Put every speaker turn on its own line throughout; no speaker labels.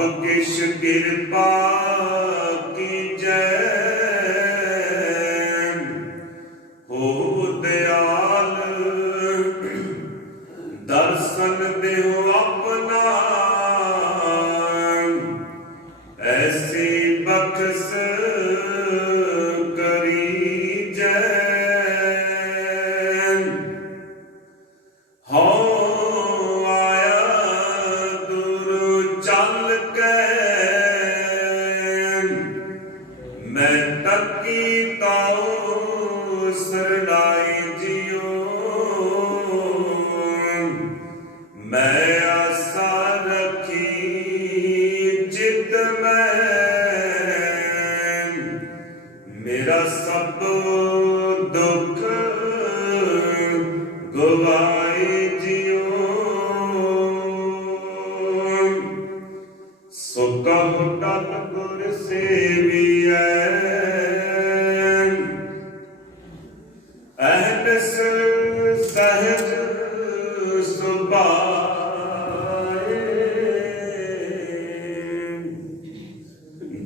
obligation given by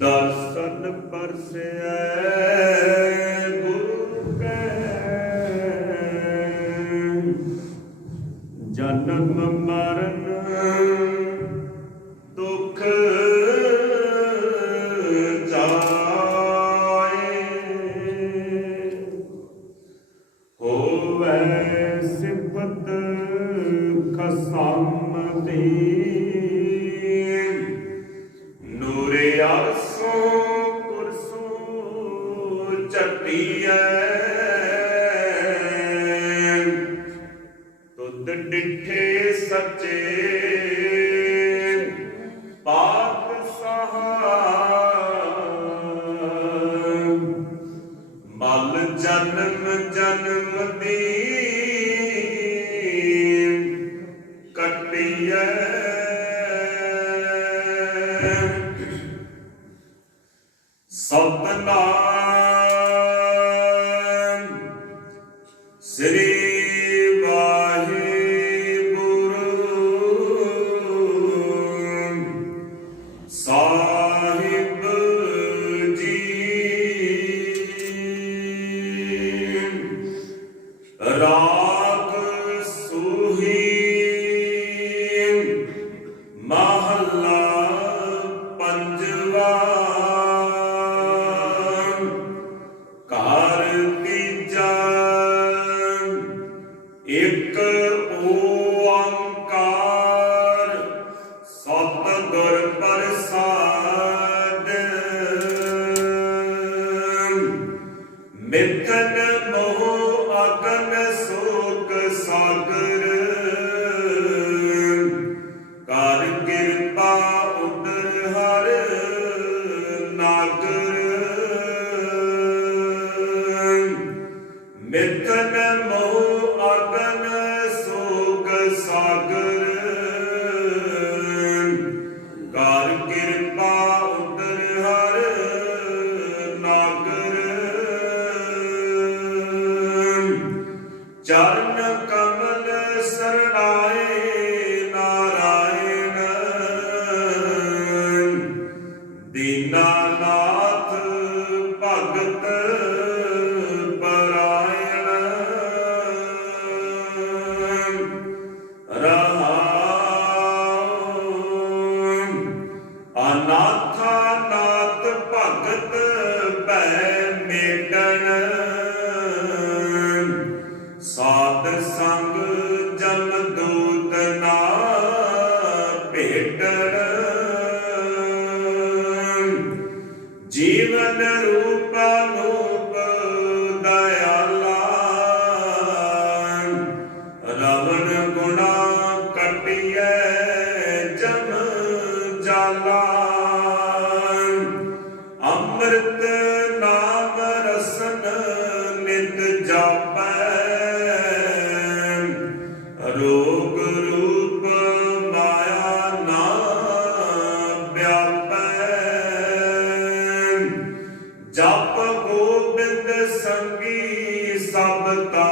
ਦਰਸ਼ਨ ਪਰਸਿਐ ਗੁਰੂ ਕੈ। ਜਨਮ ਮਰਨ ਦੁਖ ਜਾਏ। ਹੋਵੇ ਸਿਫਤ ਖਸਮ ਦੀ ਸ਼ੁੱਧ ਸੱਚੇ। ਪਾਕ ਸਹਾਰ। ਮਲ ਜਨਮ ਜਨਮ ਦੀ ਕਟਿਐ। ਸਤਨਾਮ ਇੱਕ ਜਾਲਾ ਅੰਮ੍ਰਿਤ ਨਾਮ ਰਸਨ ਨਿਤ ਜਾਪੈ। ਰੋਗ ਰੂਪ ਮਾਇਆ ਨਾ ਵਿਆਪੈ। ਜਪ ਗੋਬਿੰਦ ਸੰਗੀ ਸਭ ਤਾ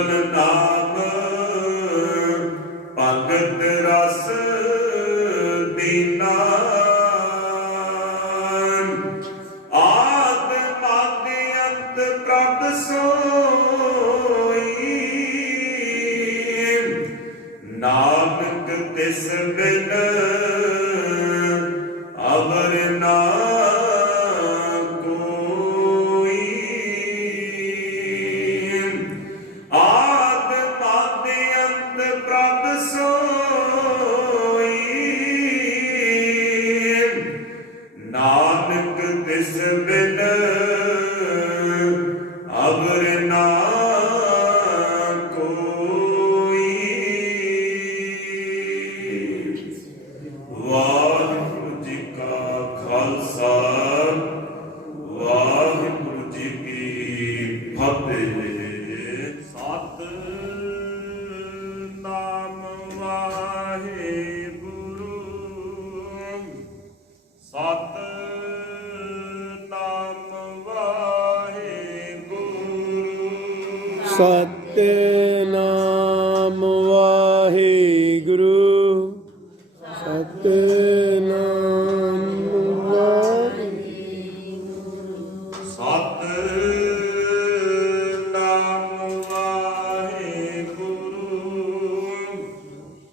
ਨਿਰਮਲ ਨਾਮ ਭਗਤ ਰਸ ਦੀਨਾ। ਆਤਮਾਦੇ ਅੰਤ ਪ੍ਰਭ ਸੋਈ। ਨਾਨਕ ਫਤਿਹ ਸਤ ਨਾਮ ਵਾਹਿਗੁਰੂ। ਸਤ ਨਾਮ ਵਾਹਿਗੁਰੂ। ਸਤ ਨਾਮ ਵਾਹਿਗੁਰੂ। ਸਤ